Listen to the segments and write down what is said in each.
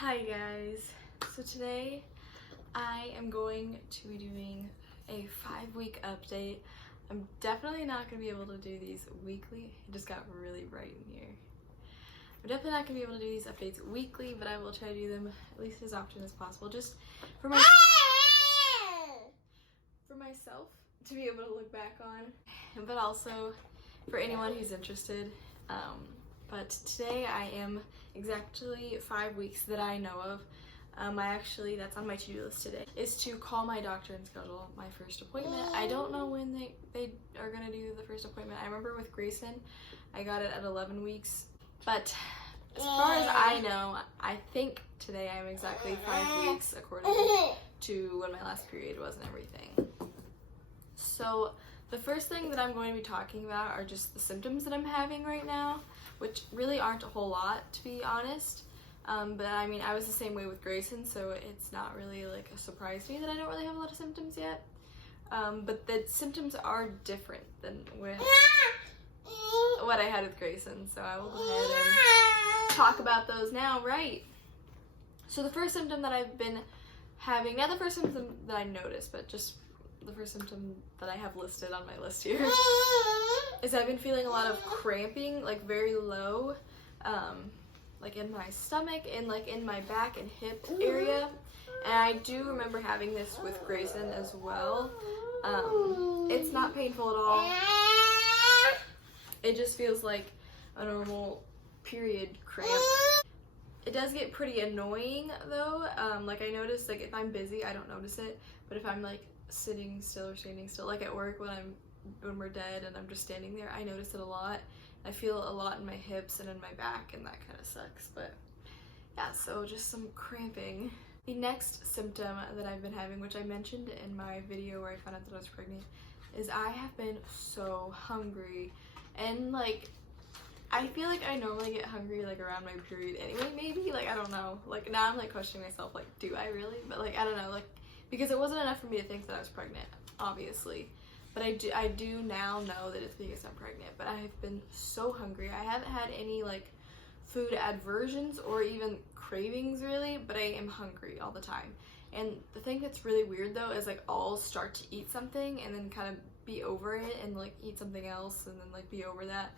Hi guys, so today I am going to be doing a 5-week update. I'm definitely not going to be able to do these weekly. It just got really bright in here. I'm definitely not going to be able to do these updates weekly, but I will try to do them at least as often as possible, just for myself to be able to look back on, but also for anyone who's interested. But today I am exactly 5 weeks that I know of. That's on my to-do list today, is to call my doctor and schedule my first appointment. I don't know when they are gonna do the first appointment. I remember with Greyson, I got it at 11 weeks. But as far as I know, I think today I'm exactly 5 weeks according to when my last period was and everything. So the first thing that I'm going to be talking about are just the symptoms that I'm having right now, which really aren't a whole lot, to be honest. But I mean, I was the same way with Greyson, so it's not really like a surprise to me that I don't really have a lot of symptoms yet. But the symptoms are different than with what I had with Greyson, so I will go ahead and talk about those now, right? So the first symptom that I've been having, not the first symptom that I noticed, but just the first symptom that I have listed on my list here, is I've been feeling a lot of cramping, like very low, like in my stomach and like in my back and hip area. And I do remember having this with Greyson as well. It's not painful at all. It just feels like a normal period cramp. It does get pretty annoying though. Like I notice, like if I'm busy, I don't notice it, but if I'm like sitting still or standing still, like at work when we're dead and I'm just standing there, I notice it a lot. I feel a lot in my hips and in my back, and that kind of sucks. But yeah, so just some cramping. The next symptom that I've been having, which I mentioned in my video where I found out that I was pregnant, is I have been so hungry. And like, I feel like I normally get hungry like around my period anyway, maybe, like I don't know. Like now I'm like questioning myself, like do I really? But like I don't know, like because it wasn't enough for me to think that I was pregnant, obviously. But I do now know that it's because I'm pregnant. But I have been so hungry. I haven't had any like food aversions or even cravings really, but I am hungry all the time. And the thing that's really weird though is like I'll start to eat something and then kind of be over it and like eat something else and then like be over that.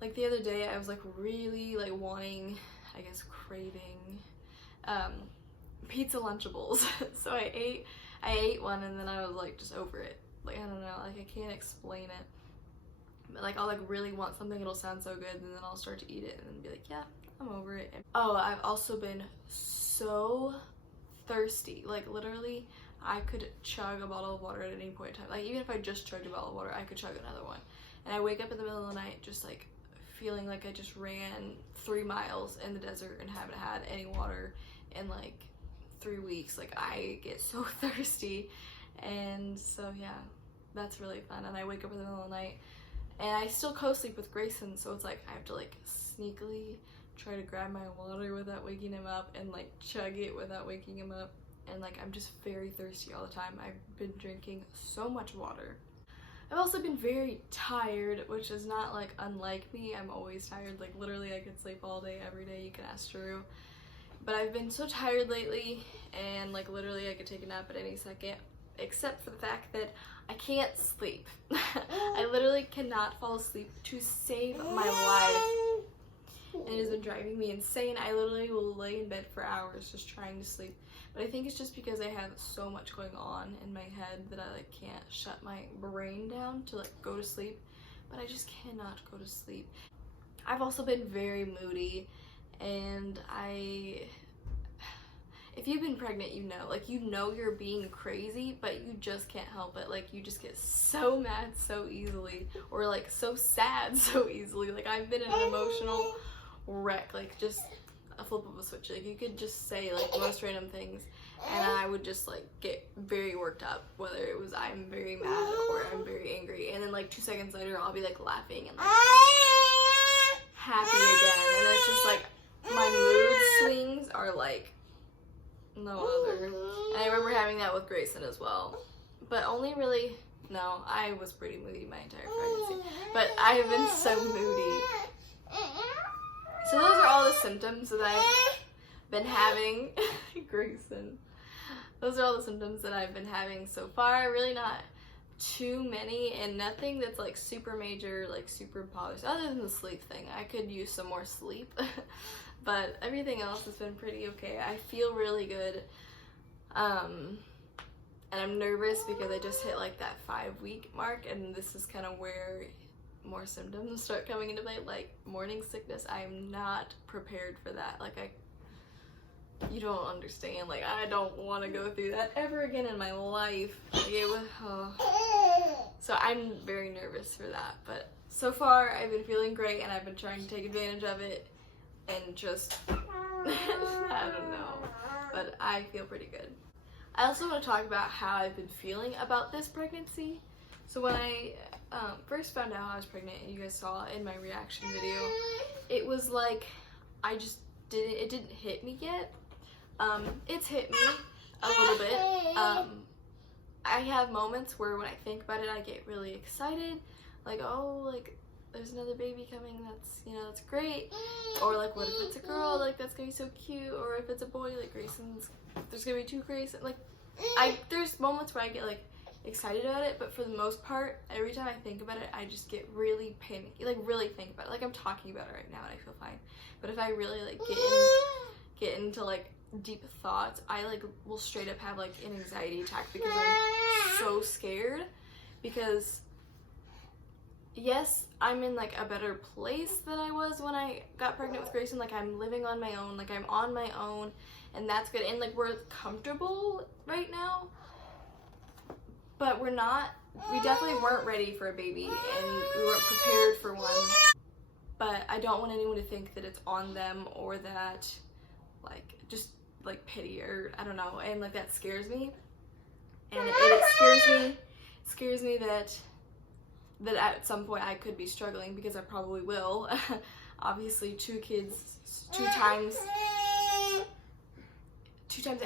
Like the other day I was like really like wanting, I guess craving, pizza Lunchables. So I ate one and then I was like just over it. Like I don't know, like I can't explain it. But like I'll like really want something, it'll sound so good, and then I'll start to eat it and then be like, yeah, I'm over it. Oh, I've also been so thirsty. Like literally I could chug a bottle of water at any point in time. Like even if I just chugged a bottle of water, I could chug another one. And I wake up in the middle of the night just like feeling like I just ran 3 miles in the desert and haven't had any water in like 3 weeks. Like I get so thirsty. And so yeah, that's really fun. And I wake up in the middle of the night and I still co-sleep with Greyson, so it's like I have to like sneakily try to grab my water without waking him up and like chug it without waking him up. And like I'm just very thirsty all the time. I've been drinking so much water. I've also been very tired, which is not like unlike me. I'm always tired. Like literally I could sleep all day every day. You can ask Drew. But I've been so tired lately, and like literally I could take a nap at any second, except for the fact that I can't sleep. I literally cannot fall asleep to save my life. And it has been driving me insane. I literally will lay in bed for hours just trying to sleep. But I think it's just because I have so much going on in my head that I like can't shut my brain down to like go to sleep. But I just cannot go to sleep. I've also been very moody, and if you've been pregnant, you know you're being crazy, but you just can't help it. Like you just get so mad so easily, or like so sad so easily. Like I've been an emotional wreck, like just a flip of a switch. Like you could just say like the most random things and I would just like get very worked up, whether it was I'm very mad or I'm very angry, and then like 2 seconds later I'll be like laughing and like happy again. And it's just like my mood swings are like no other. And I remember having that with Greyson as well, but only really, no, I was pretty moody my entire pregnancy, but I have been so moody. So those are all the symptoms that I've been having. Greyson. Those are all the symptoms that I've been having so far. Really not too many, and nothing that's like super major, like super bothersome, other than the sleep thing. I could use some more sleep. But everything else has been pretty okay. I feel really good. And I'm nervous because I just hit like that 5-week mark, and this is kind of where more symptoms start coming into play, like morning sickness. I'm not prepared for that. Like, you don't understand. Like, I don't want to go through that ever again in my life. Like, it was, So I'm very nervous for that. But so far, I've been feeling great, and I've been trying to take advantage of it, and just, I don't know. But I feel pretty good. I also want to talk about how I've been feeling about this pregnancy. So when I first found out I was pregnant, and you guys saw in my reaction video, it was like, it didn't hit me yet. It's hit me a little bit. I have moments where when I think about it, I get really excited. Like, oh, like, there's another baby coming, that's, you know, that's great. Or like, what if it's a girl, like, that's gonna be so cute. Or if it's a boy, like, there's gonna be 2 Greyson. Like, there's moments where I get like excited about it, but for the most part, every time I think about it, I just get really panicky, like really think about it. Like, I'm talking about it right now and I feel fine. But if I really like get into like deep thoughts, I like will straight up have like an anxiety attack because I'm so scared. Because yes, I'm in like a better place than I was when I got pregnant with Greyson. Like, I'm living on my own, like I'm on my own, and that's good. And like, we're comfortable right now, but we definitely weren't ready for a baby, and we weren't prepared for one. But I don't want anyone to think that it's on them, or that like just like pity, or I don't know. And like, that scares me, and it scares me that at some point I could be struggling, because I probably will. Obviously, 2 kids, 2 times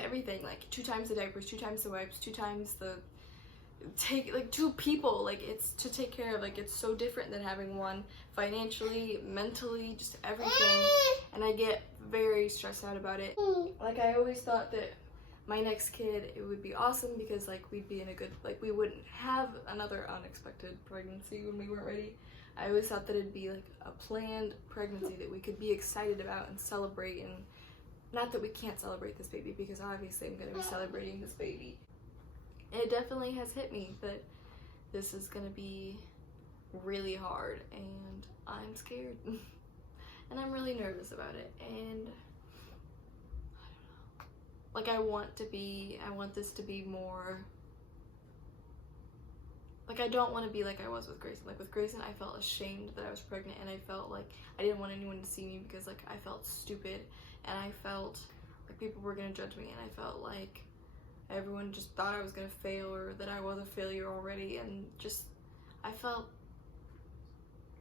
everything, like 2 times the diapers, 2 times the wipes, 2 times the like 2 people, like, it's to take care of. Like, it's so different than having one, financially, mentally, just everything. And I get very stressed out about it. Like, I always thought that my next kid, it would be awesome, because like, we'd be in a good, like, we wouldn't have another unexpected pregnancy when we weren't ready. I always thought that it'd be like a planned pregnancy that we could be excited about and celebrate. And not that we can't celebrate this baby, because obviously I'm going to be celebrating this baby. It definitely has hit me that this is going to be really hard, and I'm scared. And I'm really nervous about it, and I don't know. Like, I want this to be more, like, I don't want to be like I was with Greyson. Like, with Greyson, I felt ashamed that I was pregnant, and I felt like I didn't want anyone to see me, because like, I felt stupid, and I felt like people were going to judge me, and I felt like everyone just thought I was going to fail, or that I was a failure already. And just, I felt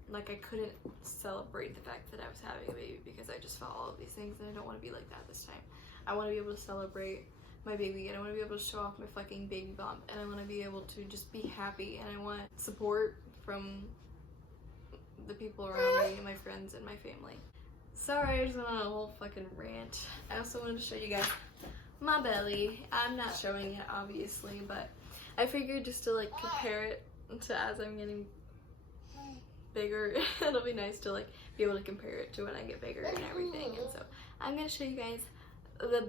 like I couldn't celebrate the fact that I was having a baby, because I just felt all of these things, and I don't want to be like that this time. I want to be able to celebrate my baby, and I want to be able to show off my fucking baby bump, and I want to be able to just be happy, and I want support from the people around me, my friends and my family. Sorry, I just went on a whole fucking rant. I also wanted to show you guys my belly. I'm not showing it, obviously, but I figured just to like compare it to as I'm getting bigger, it'll be nice to like be able to compare it to when I get bigger and everything. And so I'm gonna show you guys the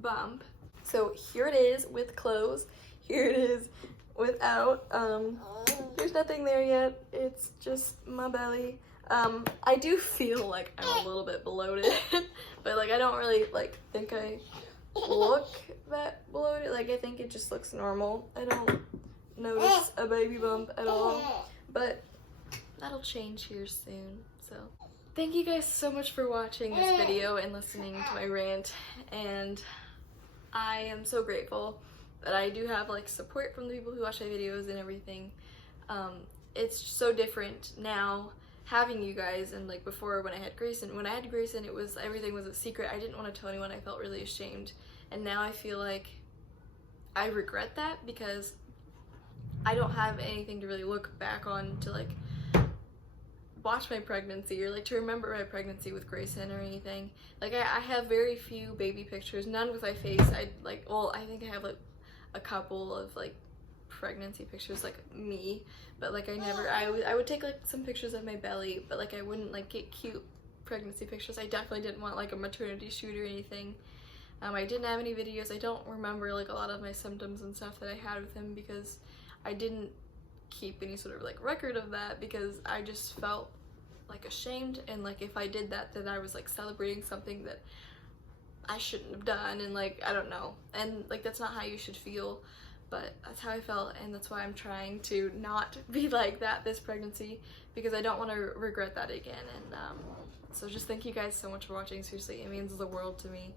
bump. So here it is with clothes, here it is without. There's nothing there yet, it's just my belly. I do feel like I'm a little bit bloated, but like, I don't really like think I look that bloated. Like, I think it just looks normal. I don't notice a baby bump at all, but that'll change here soon. So thank you guys so much for watching this video and listening to my rant, and I am so grateful that I do have like support from the people who watch my videos and everything. It's so different now having you guys, and like before when I had Greyson. When I had Greyson, it was, everything was a secret. I didn't want to tell anyone. I felt really ashamed, and now I feel like I regret that, because I don't have anything to really look back on to like watch my pregnancy or like to remember my pregnancy with Greyson or anything. Like I have very few baby pictures, none with my face. I like, well, I think I have like a couple of like pregnancy pictures, like me, but like I would take like some pictures of my belly, but like I wouldn't like get cute pregnancy pictures. I definitely didn't want like a maternity shoot or anything. I didn't have any videos. I don't remember like a lot of my symptoms and stuff that I had with him because I didn't keep any sort of like record of that, because I just felt like ashamed, and like if I did that, then I was like celebrating something that I shouldn't have done, and like I don't know, and like that's not how you should feel, but that's how I felt, and that's why I'm trying to not be like that this pregnancy, because I don't want to regret that again. And so just thank you guys so much for watching. Seriously, it means the world to me.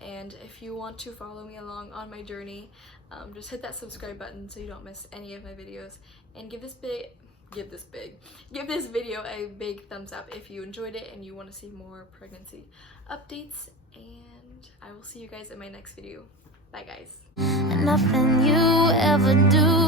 And if you want to follow me along on my journey, just hit that subscribe button so you don't miss any of my videos, and give this video a big thumbs up if you enjoyed it and you want to see more pregnancy updates. And I will see you guys in my next video. Bye guys. Nothing you ever do